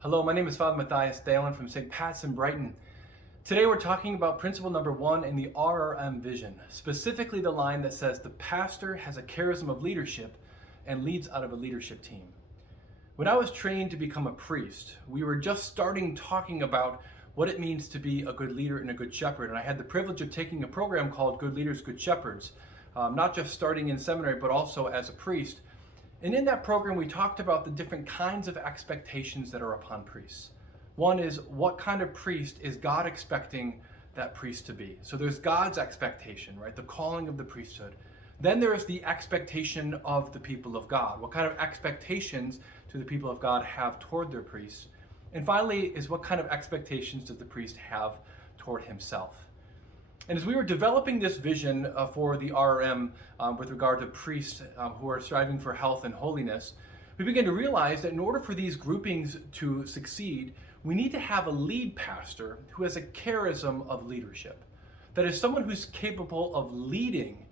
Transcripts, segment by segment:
Hello, my name is Father Mathias Thelen from St. Pat's in Brighton. Today we're talking about principle number 1 in the RRM vision, specifically the line that says the pastor has a charism of leadership and leads out of a leadership team. When I was trained to become a priest, we were just starting talking about what it means to be a good leader and a good shepherd, and I had the privilege of taking a program called Good Leaders, Good Shepherds, not just starting in seminary but also as a priest. And in that program, we talked about the different kinds of expectations that are upon priests. One is, what kind of priest is God expecting that priest to be? So there's God's expectation, right? The calling of the priesthood. Then there's the expectation of the people of God. What kind of expectations do the people of God have toward their priests? And finally is, what kind of expectations does the priest have toward himself? And as we were developing this vision for the RRM with regard to priests who are striving for health and holiness, we began to realize that in order for these groupings to succeed, we need to have a lead pastor who has a charism of leadership. That is, someone who's capable of leading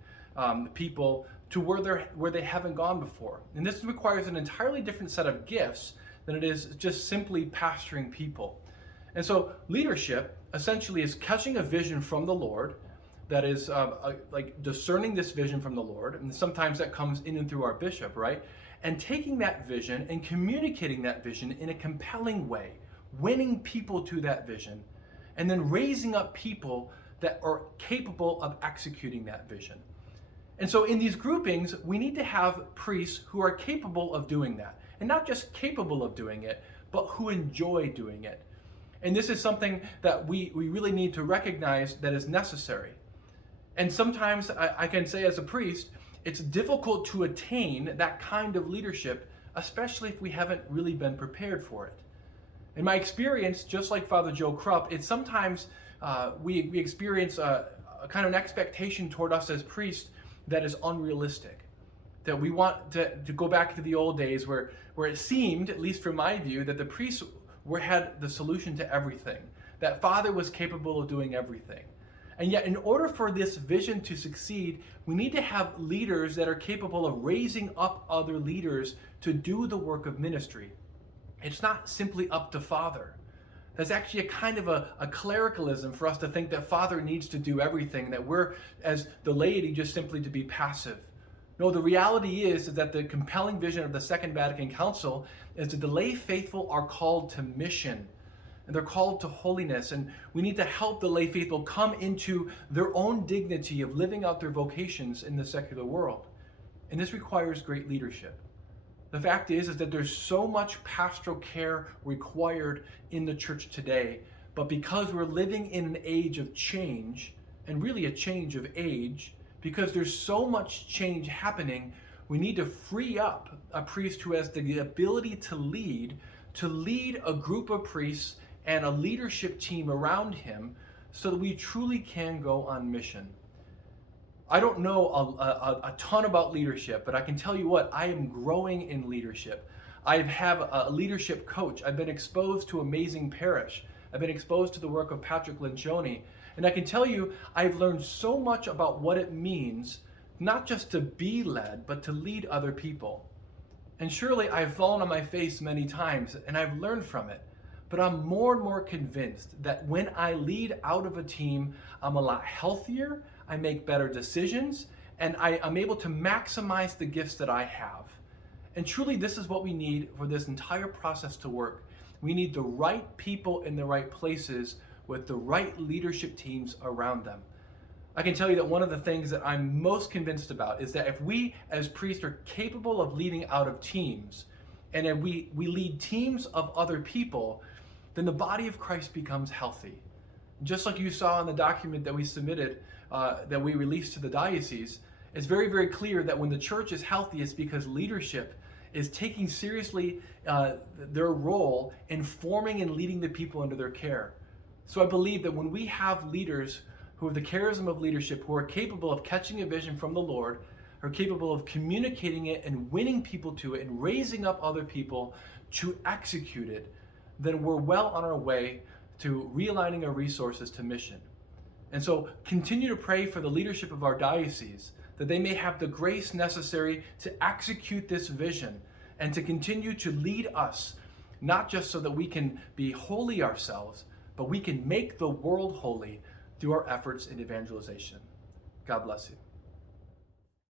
people to where they haven't gone before. And this requires an entirely different set of gifts than it is just simply pastoring people. And so leadership essentially is catching a vision from the Lord, that is like discerning this vision from the Lord, and sometimes that comes in and through our bishop, right? And taking that vision and communicating that vision in a compelling way, winning people to that vision, and then raising up people that are capable of executing that vision. And so in these groupings, we need to have priests who are capable of doing that, and not just capable of doing it, but who enjoy doing it. And this is something that we really need to recognize that is necessary. And sometimes I can say as a priest, it's difficult to attain that kind of leadership, especially if we haven't really been prepared for it. In my experience, just like Father Joe Krupp, it's sometimes we experience a kind of an expectation toward us as priests that is unrealistic. That we want to go back to the old days where it seemed, at least from my view, that the priests had the solution to everything, that Father was capable of doing everything. And yet, in order for this vision to succeed, we need to have leaders that are capable of raising up other leaders to do the work of ministry. It's not simply up to Father. That's actually a kind of a clericalism for us to think that Father needs to do everything, that we're, as the laity, just simply to be passive. No, the reality is that the compelling vision of the Second Vatican Council is that the lay faithful are called to mission, and they're called to holiness, and we need to help the lay faithful come into their own dignity of living out their vocations in the secular world. And this requires great leadership. The fact is that there's so much pastoral care required in the church today, but because we're living in an age of change, and really a change of age, because there's so much change happening, we need to free up a priest who has the ability to lead a group of priests and a leadership team around him so that we truly can go on mission. I don't know a ton about leadership, but I can tell you what, I am growing in leadership. I have a leadership coach. I've been exposed to amazing parish. I've been exposed to the work of Patrick Lencioni. And I can tell you, I've learned so much about what it means, not just to be led, but to lead other people. And surely I've fallen on my face many times, and I've learned from it. But I'm more and more convinced that when I lead out of a team, I'm a lot healthier, I make better decisions, and I'm able to maximize the gifts that I have. And truly, this is what we need for this entire process to work. We need the right people in the right places with the right leadership teams around them. I can tell you that one of the things that I'm most convinced about is that if we as priests are capable of leading out of teams, and if we lead teams of other people, then the body of Christ becomes healthy. Just like you saw in the document that we submitted, that we released to the diocese, it's very, very clear that when the church is healthy, it's because leadership is taking seriously their role in forming and leading the people under their care. So I believe that when we have leaders who have the charism of leadership, who are capable of catching a vision from the Lord, are capable of communicating it and winning people to it and raising up other people to execute it, then we're well on our way to realigning our resources to mission. And so continue to pray for the leadership of our diocese, that they may have the grace necessary to execute this vision and to continue to lead us not just so that we can be holy ourselves, but we can make the world holy through our efforts in evangelization. God bless you.